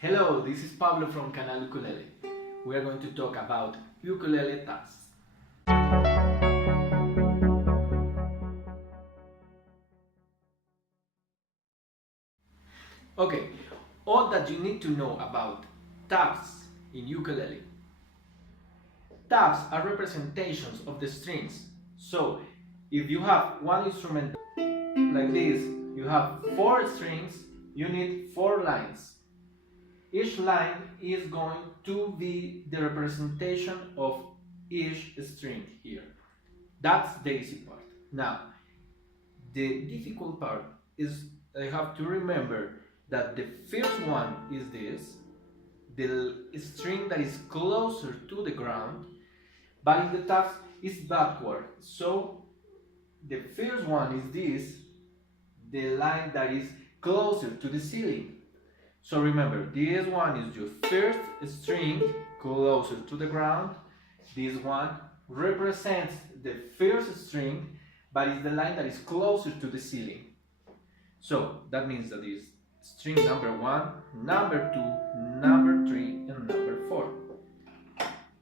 Hello, this is Pablo from Canal Ukulele. We are going to talk about ukulele tabs. Okay, all that you need to know about tabs in ukulele. Tabs are representations of the strings. So, if you have one instrument like this, you have 4 strings, you need 4 lines. Each line is going to be the representation of each string here. That's the easy part. Now, the difficult part is I have to remember that the first one is this, the string that is closer to the ground, but in the tabs is backward. So the first one is this, the line that is closer to the ceiling. So remember, this one is your first string closer to the ground. This one represents the first string, but is the line that is closer to the ceiling. So that means that is string number 1, number 2, number 3, and number 4.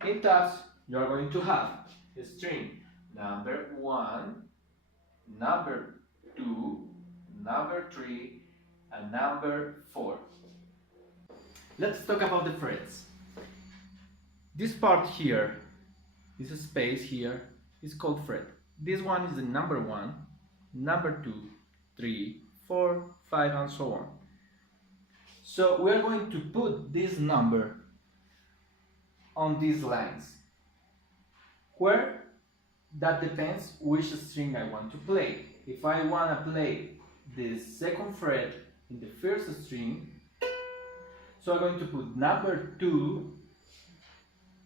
In tabs, you are going to have a string number 1, number 2, number 3, and number 4. Let's talk about the frets. This part here, this space here, is called fret. This one is the number 1, number 2, 3, 4, 5, and so on. So we're going to put this number on these lines. Where? That depends which string I want to play. If I want to play the second fret in the first string, so I'm going to put number 2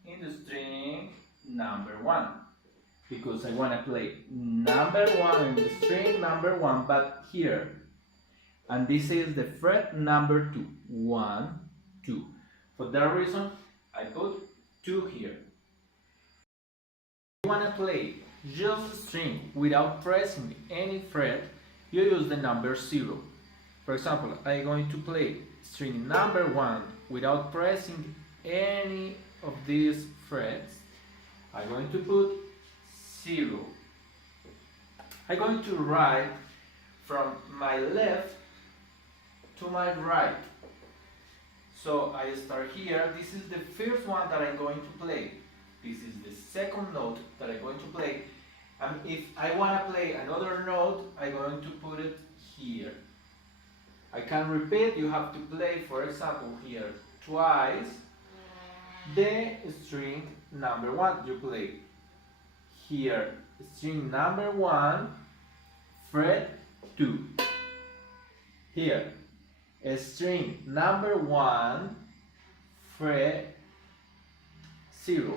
in the string number 1, because I want to play number 1 in the string number 1, but here. And this is the fret number 2. 1, 2. For that reason, I put 2 here. If you want to play just the string without pressing any fret, you use the number 0. For example, I'm going to play string number 1 without pressing any of these frets. I'm going to put 0. I'm going to write from my left to my right. So I start here. This is the first one that I'm going to play. This is the second note that I'm going to play. And if I want to play another note, I'm going to put it here. I can repeat, you have to play, for example, here twice the string number 1. You play here string number 1, fret 2. Here string number 1, fret 0.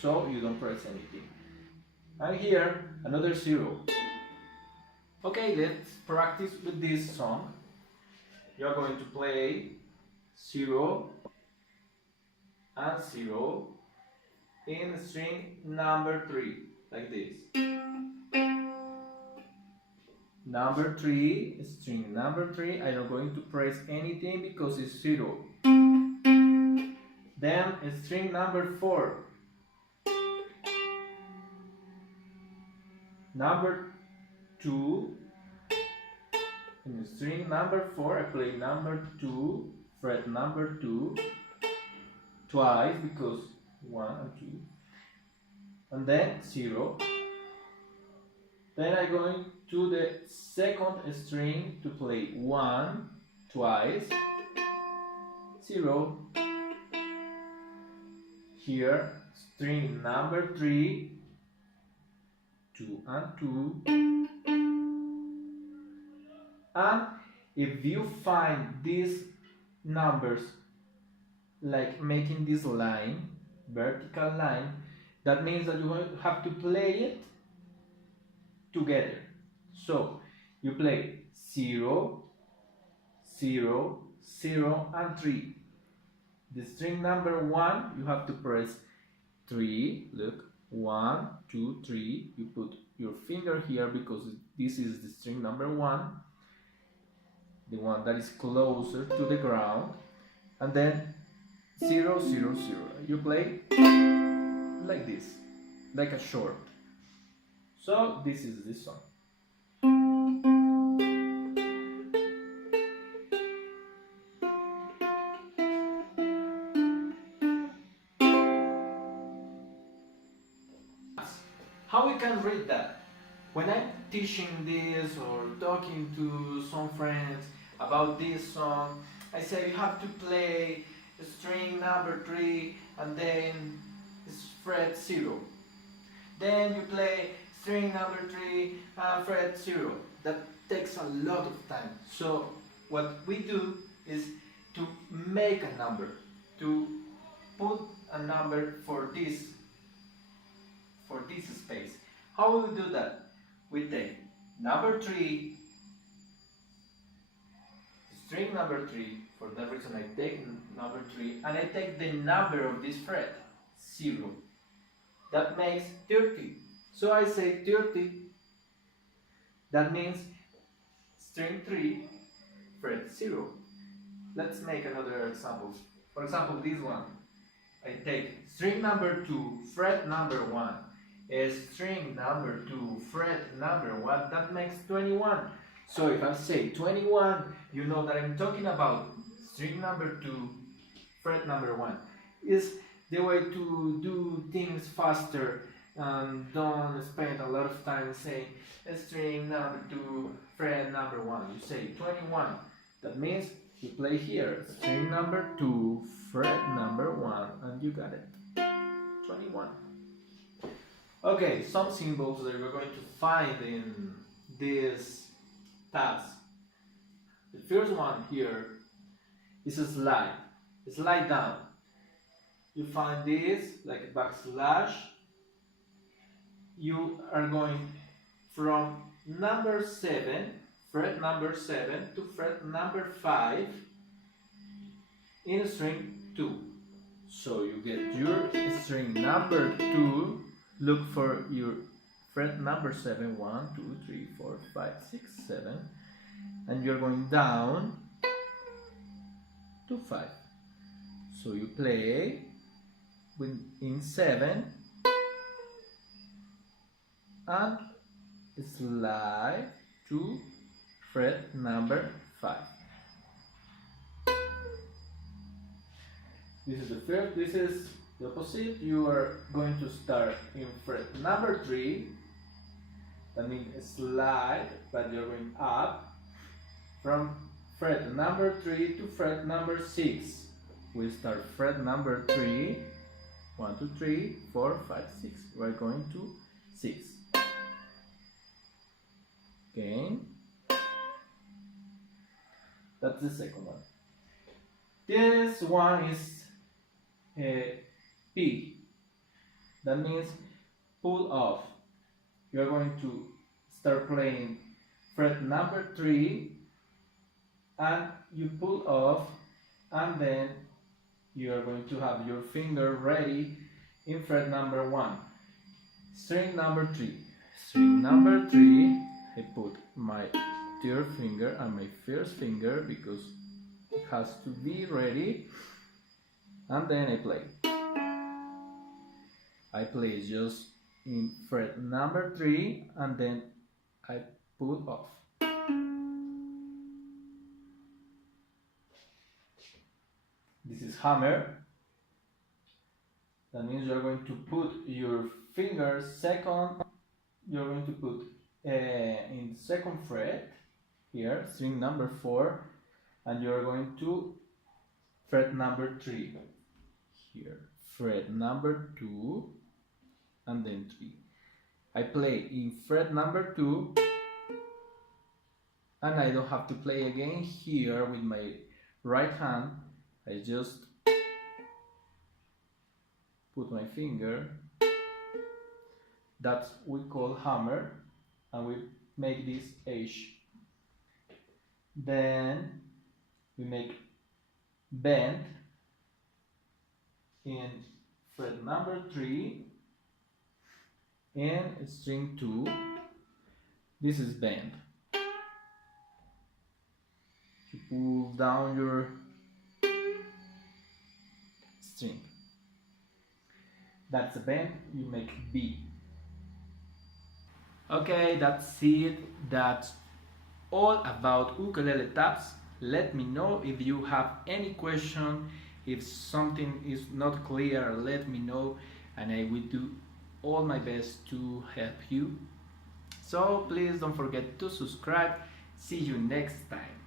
So you don't press anything. And here another 0. Okay, let's practice with this song. You are going to play 0 and 0 in string number 3, like this. Number 3, string number 3, I'm not going to press anything because it's 0. Then string number 4. Number 2. In string number 4, I play number 2, fret number 2, twice because 1 and 2, and then 0. Then I'm going to the second string to play 1 twice, 0. Here, string number 3, 2 and 2. And if you find these numbers like making this line, vertical line, that means that you have to play it together. So you play 0, 0, 0, and 3. The string number 1, you have to press 3. Look, 1, 2, 3. You put your finger here because this is the string number 1. The one that is closer to the ground. and then 0, 0, 0. You play like this, like a chord. So this is this song. How we can read that? When I'm teaching this or talking to some friends about this song, I say you have to play string number 3 and then fret 0. Then you play string number 3 and fret 0. That takes a lot of time. So what we do is to make a number, to put a number for this space. How will we do that? We take number 3, string number 3, for that reason I take number 3, and I take the number of this fret, 0. That makes 30. So I say 30, that means string 3, fret 0. Let's make another example. For example, this one. I take string number 2, fret number 1, string number 2, fret number 1, that makes 21. So if I say 21, you know that I'm talking about string number 2, fret number 1. Is the way to do things faster and don't spend a lot of time saying string number 2, fret number 1. You say 21. That means you play here string number 2, fret number 1, and you got it. 21. Okay, some symbols that we're going to find in these tabs. The first one here is a slide. Slide down. You find this like a backslash. You are going from number 7, fret number 7, to fret number 5 in string 2. So you get your string number 2. Look for your fret number 7, 1, 2, 3, 4, 5, 6, 7, and you're going down to 5. So you play in 7 and slide to fret number 5. This is the first, this is the opposite. You are going to start in fret number 3, that means slide, but you're going up from fret number 3 to fret number 6. We start fret number 3, 1, 2, 3, 4, 5, 6. We're going to 6. Again. That's the second one. This one is P. That means pull off. You're going to start playing fret number 3 and you pull off, and then you are going to have your finger ready in fret number 1. String number 3. String number 3, I put my third finger and my first finger because it has to be ready, and then I play. I play just in fret number 3 and then I pull off. This is hammer. That means you're going to put your fingers second. You're going to put in second fret here, string number 4, and you're going to fret number 3 here, fret number 2, and then 3. I play in fret number 2, and I don't have to play again here with my right hand. I just put my finger. That's we call hammer, and we make this H. Then we make bend in fret number 3 and string 2. This is bend. You pull down your string. That's the bend, you make B. Okay, that's it. That's all about ukulele taps. Let me know if you have any question. If something is not clear, let me know and I will do all my best to help you. So please don't forget to subscribe. See you next time.